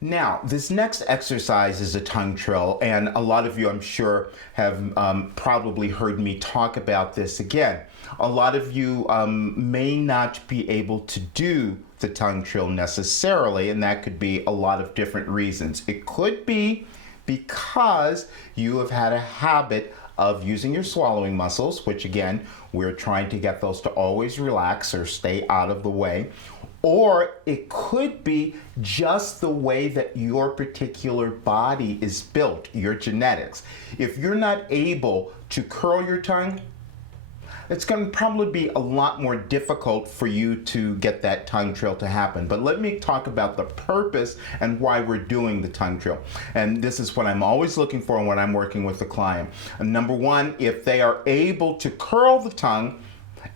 Now, this next exercise is a tongue trill, and a lot of you, I'm sure, have probably heard me talk about this again. A lot of you may not be able to do the tongue trill necessarily, and that could be a lot of different reasons. It could be because you have had a habit of using your swallowing muscles, which again, we're trying to get those to always relax or stay out of the way. Or it could be just the way that your particular body is built, your genetics. If you're not able to curl your tongue, it's going to probably be a lot more difficult for you to get that tongue trill to happen. But let me talk about the purpose and why we're doing the tongue trill. And this is what I'm always looking for when I'm working with a client. And number one, if they are able to curl the tongue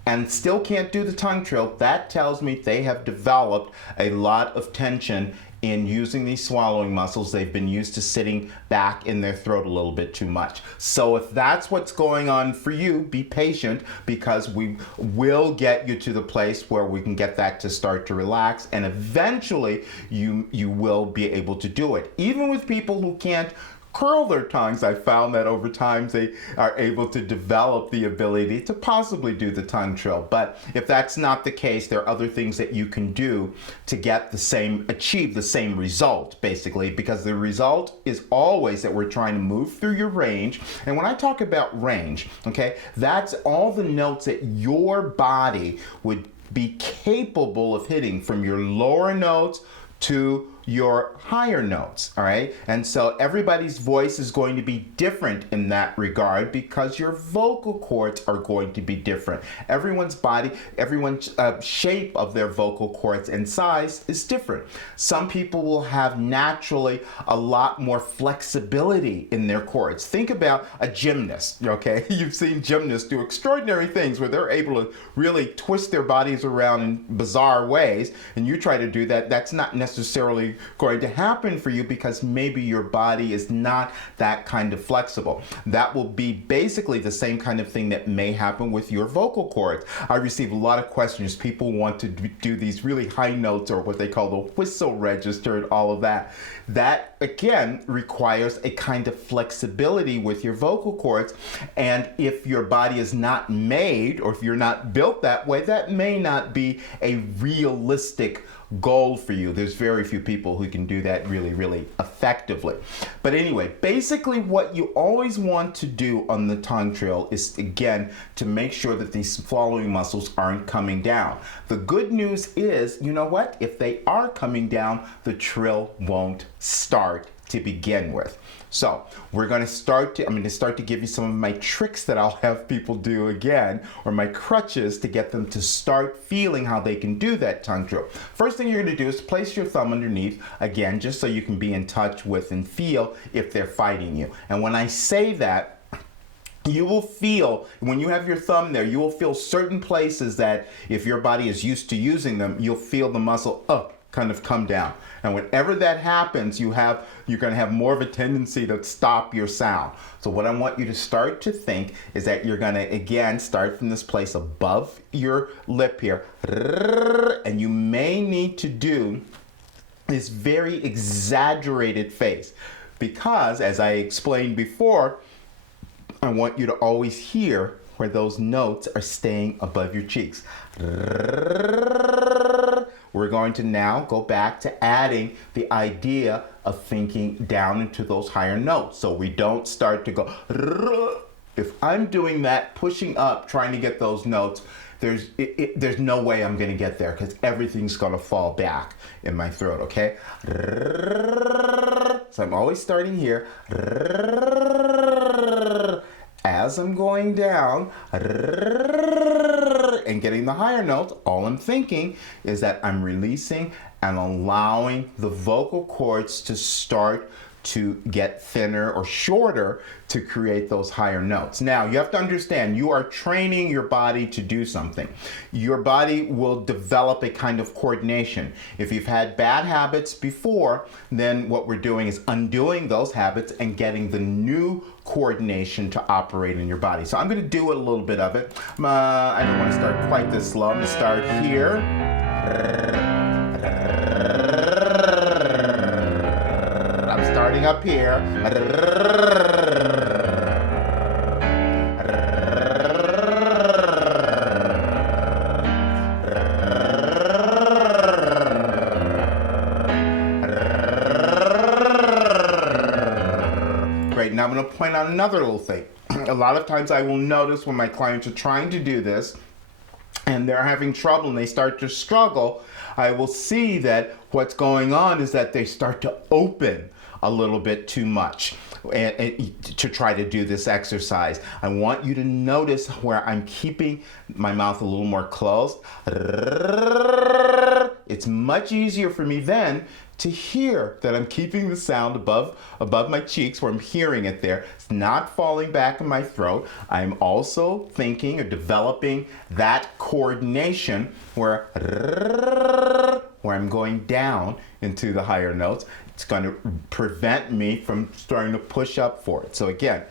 and still can't do the tongue trill, that tells me they have developed a lot of tension in using these swallowing muscles. They've been used to sitting back in their throat a little bit too much. So if that's what's going on for you, be patient, because we will get you to the place where we can get that to start to relax, and eventually you will be able to do it. Even with people who can't curl their tongues, I found that over time they are able to develop the ability to possibly do the tongue trill. But if that's not the case, there are other things that you can do to get achieve the same result, basically, because the result is always that we're trying to move through your range. And when I talk about range, okay, that's all the notes that your body would be capable of hitting, from your lower notes to your higher notes, all right? And so everybody's voice is going to be different in that regard, because your vocal cords are going to be different. Everyone's body, everyone's shape of their vocal cords and size is different. Some people will have naturally a lot more flexibility in their cords. Think about a gymnast, okay? You've seen gymnasts do extraordinary things where they're able to really twist their bodies around in bizarre ways, and you try to do that. That's not necessarily going to happen for you, because maybe your body is not that kind of flexible. That will be basically the same kind of thing that may happen with your vocal cords. I receive a lot of questions. People want to do these really high notes, or what they call the whistle register, and all of that. That again requires a kind of flexibility with your vocal cords, and if your body is not made, or if you're not built that way, that may not be a realistic goal for you. There's very few people who can do that really, really effectively. But anyway, basically what you always want to do on the tongue trill is, again, to make sure that these swallowing muscles aren't coming down. The good news is, you know what? If they are coming down, the trill won't start to begin with. So I'm going to start to give you some of my tricks that I'll have people do again, or my crutches, to get them to start feeling how they can do that tongue trill. First thing you're going to do is place your thumb underneath, again, just so you can be in touch with and feel if they're fighting you. And when I say that, you will feel, when you have your thumb there, you will feel certain places that, if your body is used to using them, you'll feel the muscle kind of come down. And whenever that happens, you're going to have more of a tendency to stop your sound. So what I want you to start to think is that you're going to, again, start from this place above your lip here, and you may need to do this very exaggerated face, because, as I explained before, I want you to always hear where those notes are staying above your cheeks. We're going to now go back to adding the idea of thinking down into those higher notes, so we don't start to go. If I'm doing that, pushing up, trying to get those notes, there's no way I'm going to get there, because everything's going to fall back in my throat, okay? So I'm always starting here. As I'm going down and getting the higher notes, all I'm thinking is that I'm releasing and allowing the vocal cords to start to get thinner or shorter to create those higher notes. Now, you have to understand, you are training your body to do something. Your body will develop a kind of coordination. If you've had bad habits before, then what we're doing is undoing those habits and getting the new coordination to operate in your body. So I'm going to do a little bit of it. I don't want to start quite this slow. I'm going to start here. up here. Great, now I'm going to point out another little thing. A lot of times I will notice when my clients are trying to do this and they're having trouble and they start to struggle, I will see that what's going on is that they start to open a little bit too much to try to do this exercise. I want you to notice where I'm keeping my mouth a little more closed. It's much easier for me then to hear that I'm keeping the sound above my cheeks where I'm hearing it there. It's not falling back in my throat. I'm also thinking or developing that coordination where I'm going down into the higher notes. It's going to prevent me from starting to push up for it. So again,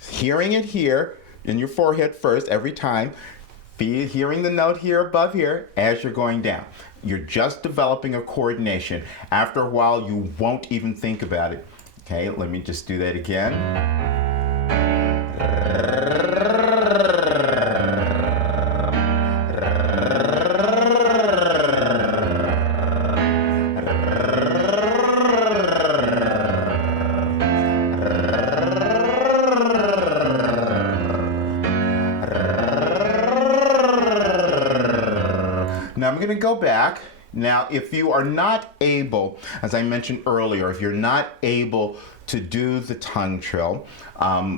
hearing it here in your forehead first every time, hearing the note here above here as you're going down. You're just developing a coordination. After a while, you won't even think about it. Okay, let me just do that again. Now I'm going to go back. Now, if you are not able, as I mentioned earlier, if you're not able to do the tongue trill,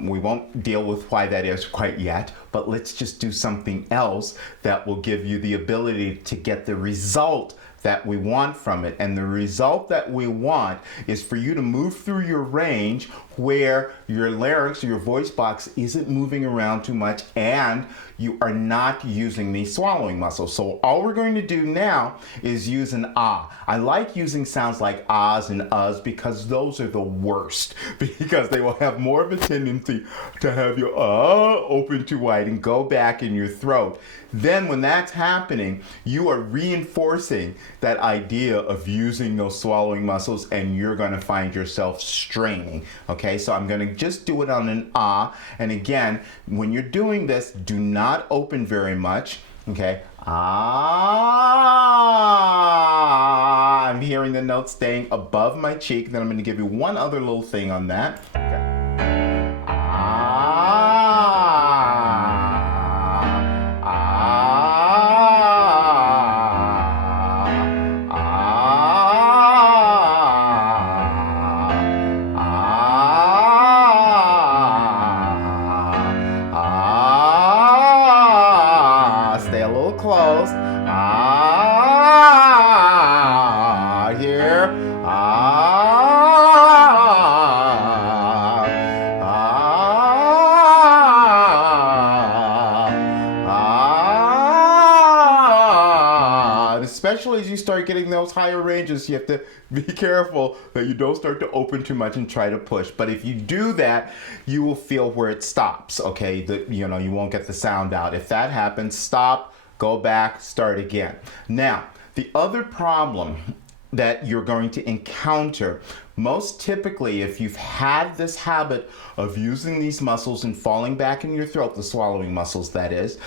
we won't deal with why that is quite yet, but let's just do something else that will give you the ability to get the result that we want from it. And the result that we want is for you to move through your range where your larynx, your voice box isn't moving around too much and you are not using the swallowing muscles. So all we're going to do now is use an ah. I like using sounds like ahs and uhs because those are the worst, because they will have more of a tendency to have your open too wide and go back in your throat. Then when that's happening, you are reinforcing that idea of using those swallowing muscles and you're going to find yourself straining. Okay, so I'm going to just do it on an ah. And again, when you're doing this, do not open very much. Okay, ah. I'm hearing the note staying above my cheek. Then I'm going to give you one other little thing on that. Okay. Stay a little close. Ah, here. Especially as you start getting those higher ranges, you have to be careful that you don't start to open too much and try to push. But if you do that, you will feel where it stops, okay? You won't get the sound out. If that happens, stop, go back, start again. Now, the other problem that you're going to encounter, most typically, if you've had this habit of using these muscles and falling back in your throat, the swallowing muscles that is,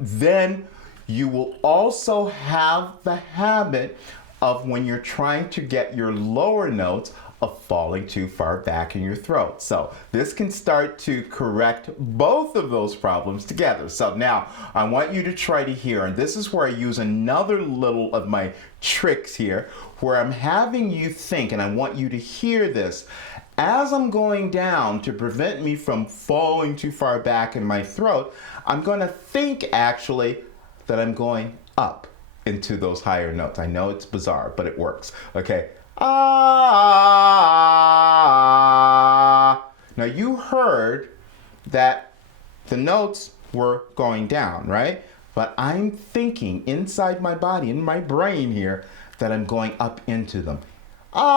then you will also have the habit of when you're trying to get your lower notes of falling too far back in your throat. So this can start to correct both of those problems together. So now I want you to try to hear, and this is where I use another little of my tricks here, where I'm having you think, and I want you to hear this, as I'm going down to prevent me from falling too far back in my throat, I'm going to think actually that I'm going up into those higher notes. I know it's bizarre, but it works. Okay. Ah. Now you heard that the notes were going down, right? But I'm thinking inside my body, in my brain here, that I'm going up into them. Ah.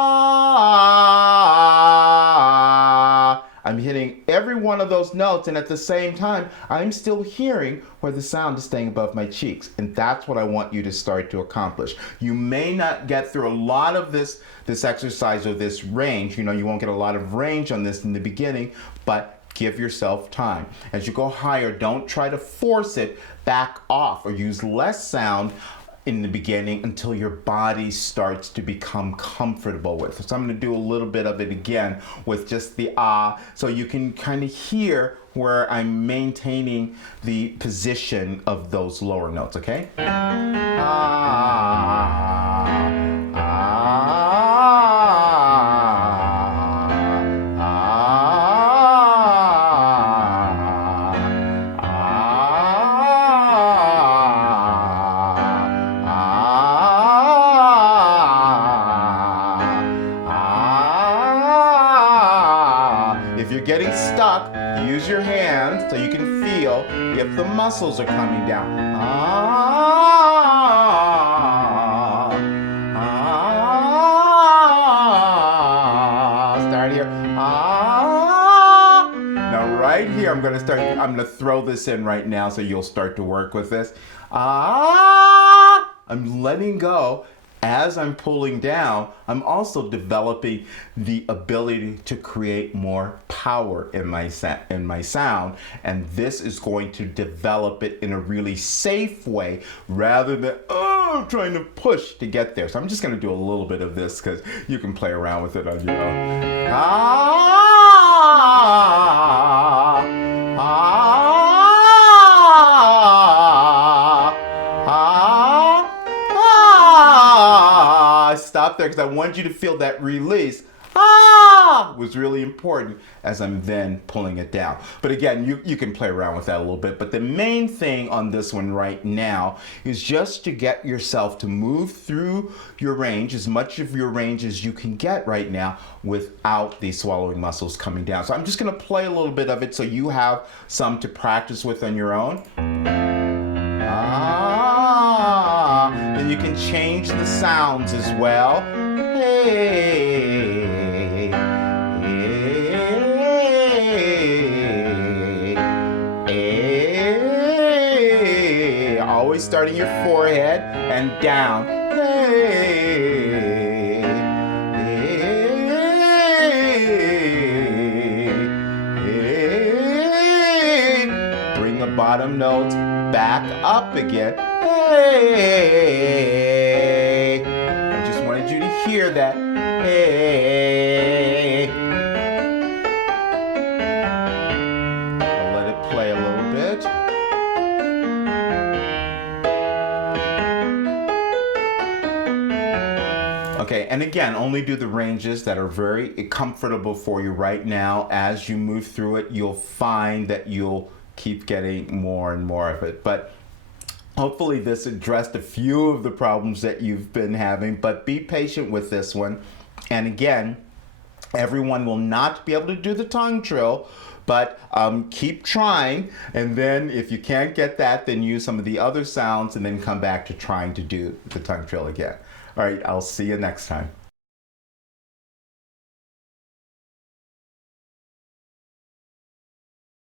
I'm hitting every every one of those notes, and at the same time, I'm still hearing where the sound is staying above my cheeks. And that's what I want you to start to accomplish. You may not get through a lot of this exercise or this range. You know, you won't get a lot of range on this in the beginning, but give yourself time. As you go higher, don't try to force it, back off or use less sound in the beginning until your body starts to become comfortable with it. So I'm going to do a little bit of it again with just the ah, so you can kind of hear where I'm maintaining the position of those lower notes, okay? If you're getting stuck, use your hands so you can feel if the muscles are coming down. Start here. Now right here, I'm going to throw this in right now so you'll start to work with this. I'm letting go. As I'm pulling down, I'm also developing the ability to create more power in my sound, and this is going to develop it in a really safe way rather than trying to push to get there. So I'm just going to do a little bit of this because you can play around with it on your own. Stop there because I want you to feel that release. Was really important as I'm then pulling it down. But again, you can play around with that a little bit. But the main thing on this one right now is just to get yourself to move through your range, as much of your range as you can get right now without the swallowing muscles coming down. So I'm just going to play a little bit of it so you have some to practice with on your own. Then you can change the sounds as well. Hey, hey, hey. Always starting your forehead and down. Hey, hey, hey. Bring the bottom notes back up again. Hey, I just wanted you to hear that. Hey, I'll let it play a little bit. Okay, and again, only do the ranges that are very comfortable for you right now. As you move through it, you'll find that you'll keep getting more and more of it. But hopefully this addressed a few of the problems that you've been having, but be patient with this one. And again, everyone will not be able to do the tongue trill, but keep trying. And then if you can't get that, then use some of the other sounds and then come back to trying to do the tongue trill again. All right, I'll see you next time.